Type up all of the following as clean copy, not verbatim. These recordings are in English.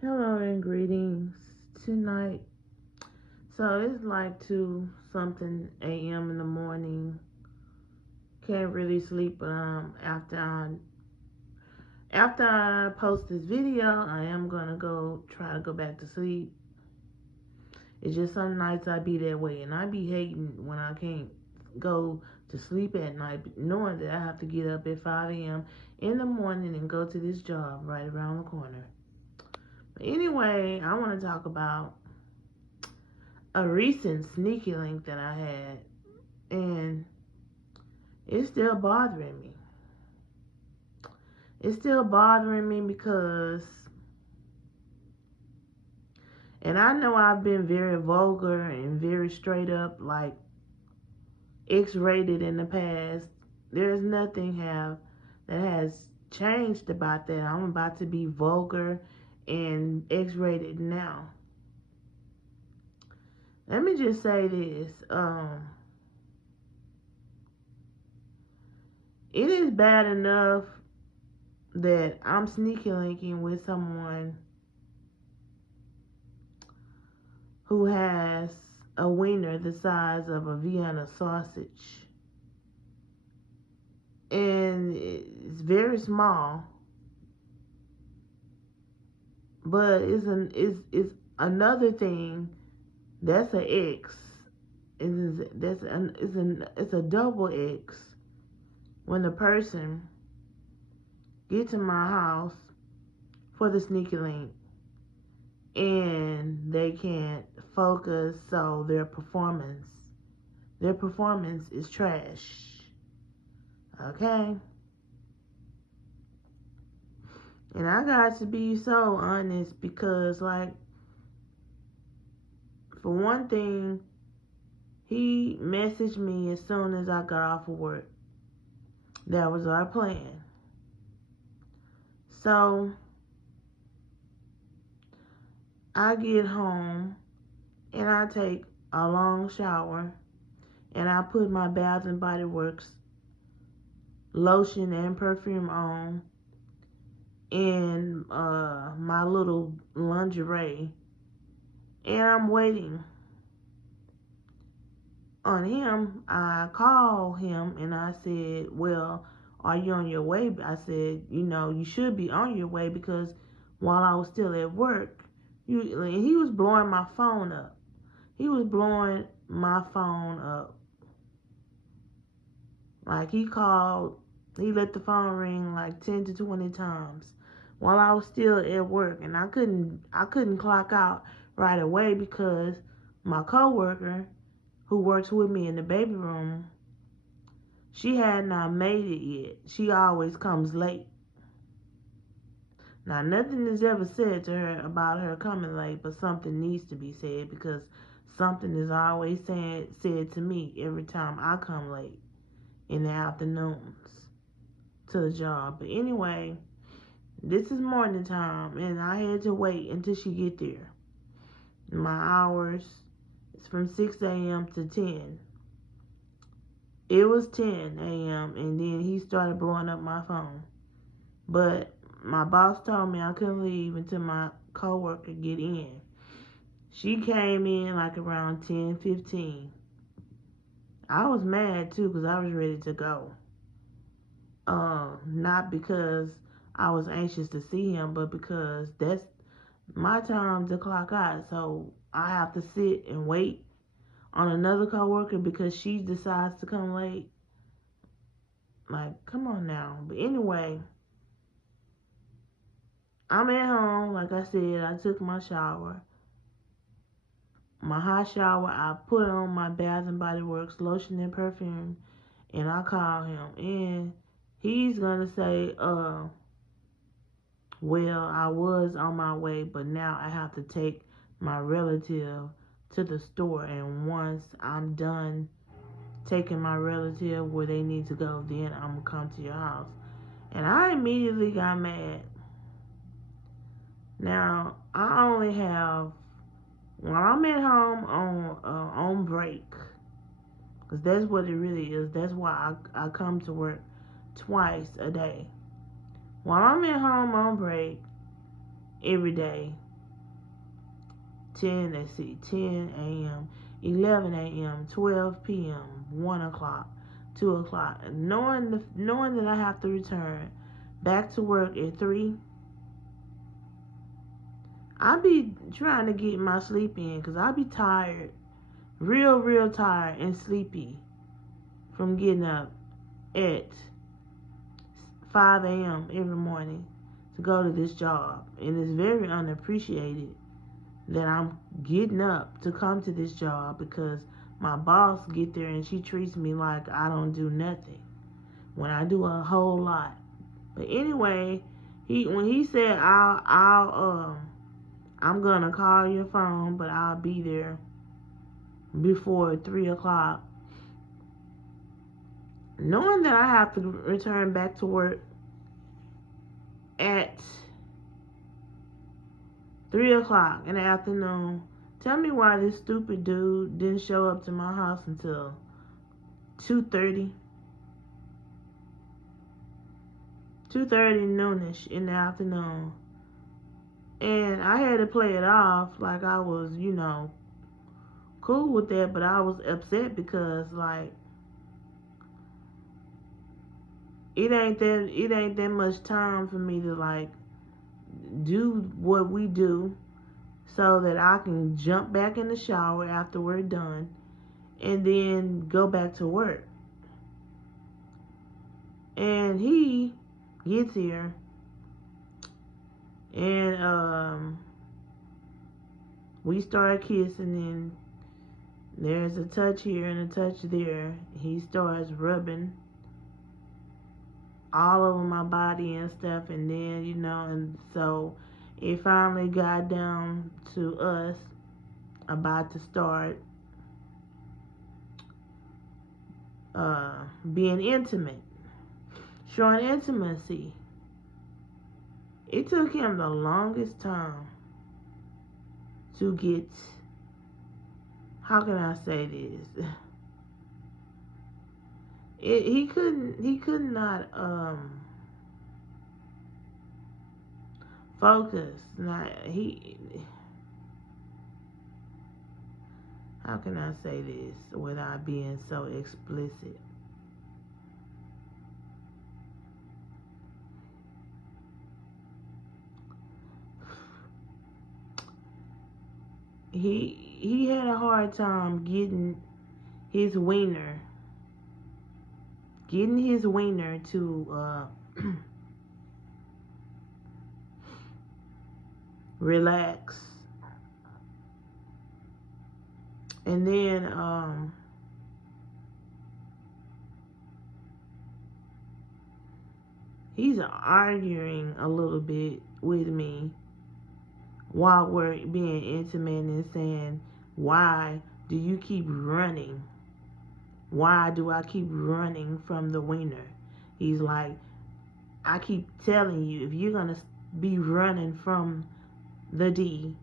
Hello and greetings tonight. So it's like 2 something a.m. in the morning. Can't really sleep, but after I post this video, I am gonna go try to go back to sleep. It's just some nights I be that way, and I be hating when I can't go to sleep at night, knowing that I have to get up at 5 a.m. in the morning and go to this job right around the corner. But anyway, I want to talk about a recent sneaky link that I had, and it's still bothering me. It's still bothering me because, and I know I've been very vulgar and very straight up, like X-rated in the past. There's nothing that has changed about that. I'm about to be vulgar and X-rated now. Let me just say this. It is bad enough that I'm sneaky linking with someone who has a wiener the size of a Vienna sausage. And it's very small, but it's another thing. That's an X. It's a double X when the person gets to my house for the sneaky link and they can't focus, so their performance is trash. Okay? And I got to be so honest because, like, for one thing, he messaged me as soon as I got off of work. That was our plan. So, I get home and I take a long shower and I put my Bath and Body Works lotion and perfume on in my little lingerie, and I'm waiting on him. I called him and I said, well, are you on your way? I said, you should be on your way because while I was still at work, he was blowing my phone up. He was blowing my phone up. Like, he let the phone ring like 10 to 20 times while I was still at work, and I couldn't clock out right away because my coworker who works with me in the baby room, she had not made it yet. She always comes late. Now, nothing is ever said to her about her coming late, but something needs to be said because something is always said to me every time I come late in the afternoons to the job. But anyway, this is morning time, and I had to wait until she get there. My hours is from 6 a.m. to 10. It was 10 a.m. and then he started blowing up my phone. But my boss told me I couldn't leave until my coworker get in. She came in like around 10:15. I was mad too because I was ready to go. Not because I was anxious to see him, but because that's my time to clock out. So I have to sit and wait on another coworker because she decides to come late. Like, come on now. But anyway, I'm at home. Like I said, I took my shower. My hot shower, I put on my Bath and Body Works lotion and perfume, and I call him. And he's going to say, well, I was on my way, but now I have to take my relative to the store. And once I'm done taking my relative where they need to go, then I'm going to come to your house. And I immediately got mad. Now, I only have, when I'm at home on break, because that's what it really is. That's why I come to work twice a day. While I'm at home on break every day, let's see, 10 a.m., 11 a.m., 12 p.m., 1 o'clock, 2 o'clock. Knowing that I have to return back to work at 3, I be trying to get my sleep in because I be tired, real tired and sleepy from getting up at 5 a.m. every morning to go to this job. And it's very unappreciated that I'm getting up to come to this job because my boss get there and she treats me like I don't do nothing when I do a whole lot. But anyway, when he said I'm gonna call your phone, but I'll be there before 3 o'clock, knowing that I have to return back to work at 3 o'clock in the afternoon, tell me why this stupid dude didn't show up to my house until 2:30 noonish in the afternoon. And I had to play it off like I was, cool with that, but I was upset because like it ain't that much time for me to like do what we do so that I can jump back in the shower after we're done and then go back to work. And he gets here and we start kissing and there's a touch here and a touch there. He starts rubbing all over my body and stuff, and then and so it finally got down to us about to start being intimate, showing intimacy. It took him the longest time to get, how can I say this? He could not focus. How can I say this without being so explicit? He had a hard time getting his wiener to relax. And then he's arguing a little bit with me while we're being intimate and saying, why do you keep running? Why do I keep running from the wiener? He's like, I keep telling you, if you're going to be running from the D,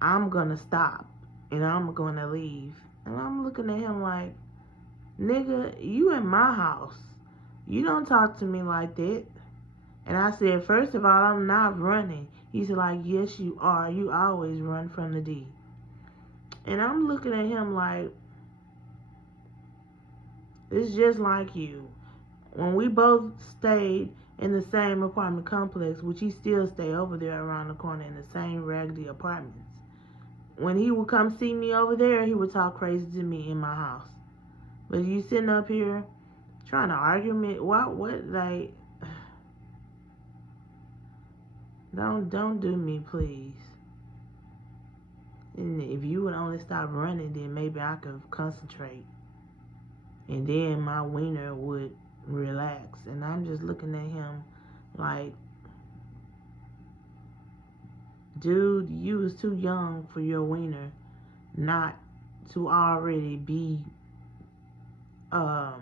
I'm going to stop and I'm going to leave. And I'm looking at him like, nigga, you in my house. You don't talk to me like that. And I said, first of all, I'm not running. He's like, yes, you are. You always run from the D. And I'm looking at him like, it's just like you. When we both stayed in the same apartment complex, which he still stay over there around the corner in the same raggedy apartments. When he would come see me over there, he would talk crazy to me in my house. But you sitting up here trying to argue me, what, like, don't do me, please. And if you would only stop running, then maybe I could concentrate. And then my wiener would relax. And I'm just looking at him like, dude, you was too young for your wiener not to already be, how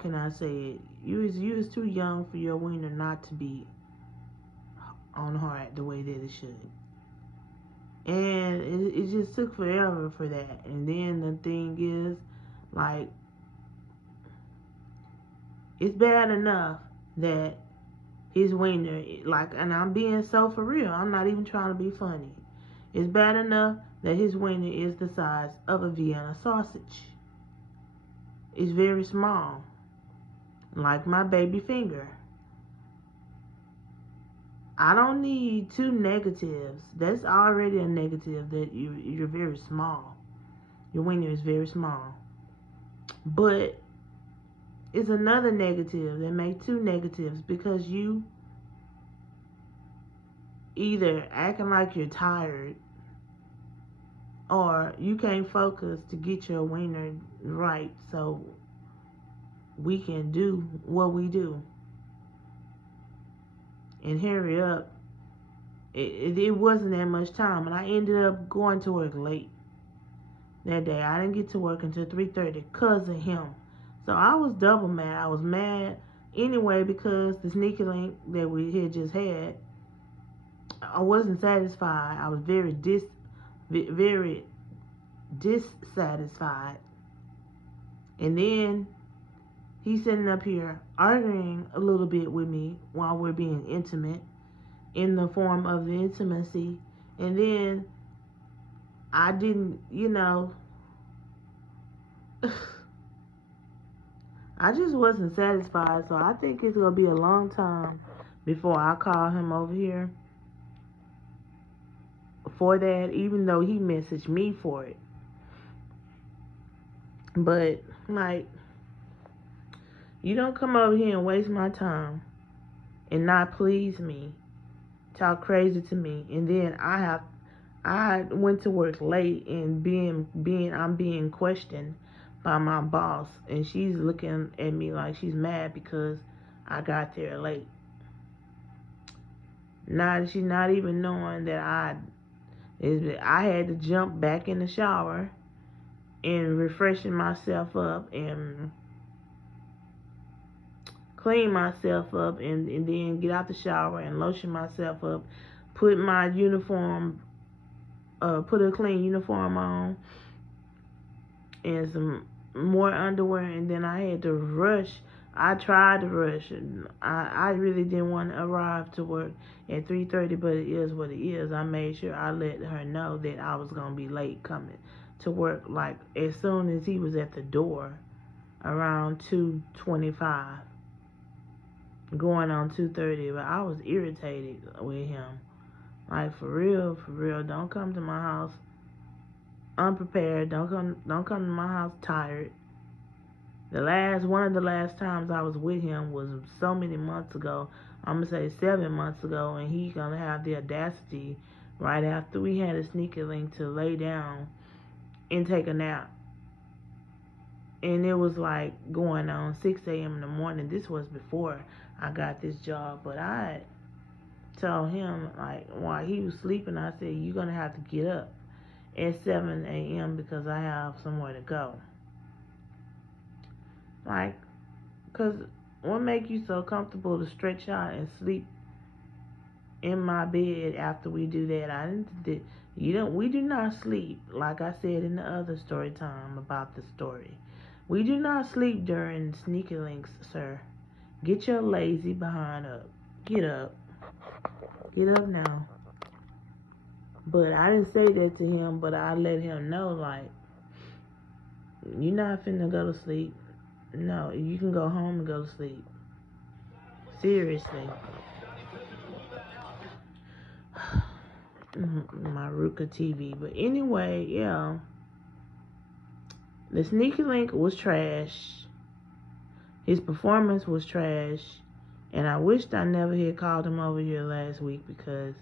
can I say it? You was too young for your wiener not to be on hard the way that it should. And it just took forever for that. And then the thing is, like, it's bad enough that his wiener, like, and I'm being so for real. I'm not even trying to be funny. It's bad enough that his wiener is the size of a Vienna sausage. It's very small, like my baby finger. I don't need two negatives. That's already a negative, that you're very small. Your wiener is very small. But it's another negative that make two negatives, because you either acting like you're tired, or you can't focus to get your wiener right so we can do what we do and hurry up. It wasn't that much time, and I ended up going to work late that day. I didn't get to work until 3:30 because of him. So I was double mad. I was mad anyway because the sneaky link that we had just had, I wasn't satisfied. I was very dissatisfied. And then he's sitting up here arguing a little bit with me while we're being intimate, in the form of the intimacy. And then I didn't, I just wasn't satisfied. So I think it's going to be a long time before I call him over here for that, even though he messaged me for it. But, like, you don't come over here and waste my time and not please me, talk crazy to me, and then I went to work late, and I'm being questioned by my boss, and she's looking at me like she's mad because I got there late. She's not even knowing that I had to jump back in the shower and refreshing myself up and clean myself up, and then get out the shower and lotion myself up, put my uniform, put a clean uniform on and some more underwear, and then I had to rush. I tried to rush. I really didn't want to arrive to work at 3:30, but it is what it is. I made sure I let her know that I was going to be late coming to work, like as soon as he was at the door, around 2:25, going on 2:30. But I was irritated with him. Like, for real, don't come to my house unprepared. Don't come to my house tired. One of the last times I was with him was so many months ago. I'm gonna say 7 months ago, and he's gonna have the audacity right after we had a sneaky link to lay down and take a nap. And it was like going on 6 a.m. in the morning. This was before I got this job, but I told him, like, while he was sleeping, I said, you're gonna have to get up at 7 a.m. because I have somewhere to go. Like, because what make you so comfortable to stretch out and sleep in my bed after we do that? We do not sleep, like I said in the other story time about the story. We do not sleep during sneaky links, sir. Get your lazy behind up. Get up. Get up now. But I didn't say that to him, but I let him know, like, you're not finna go to sleep. No, you can go home and go to sleep. Seriously. My Ruka TV. But anyway, yeah. The sneaky link was trash. His performance was trash. And I wished I never had called him over here last week, because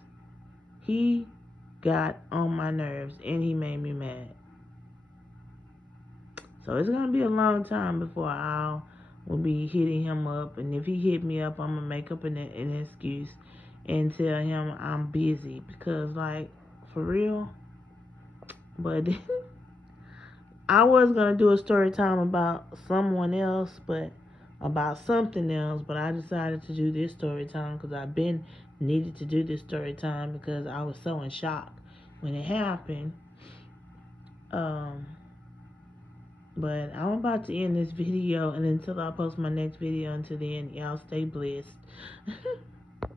he got on my nerves and he made me mad. So it's going to be a long time before I will be hitting him up. And if he hit me up, I'm going to make up an excuse and tell him I'm busy. Because, like, for real. But I was going to do a story time about someone else, but about something else. But I decided to do this story time because I've been needed to do this story time because I was so in shock when it happened. But I'm about to end this video, and until I post my next video, until then, y'all stay blessed.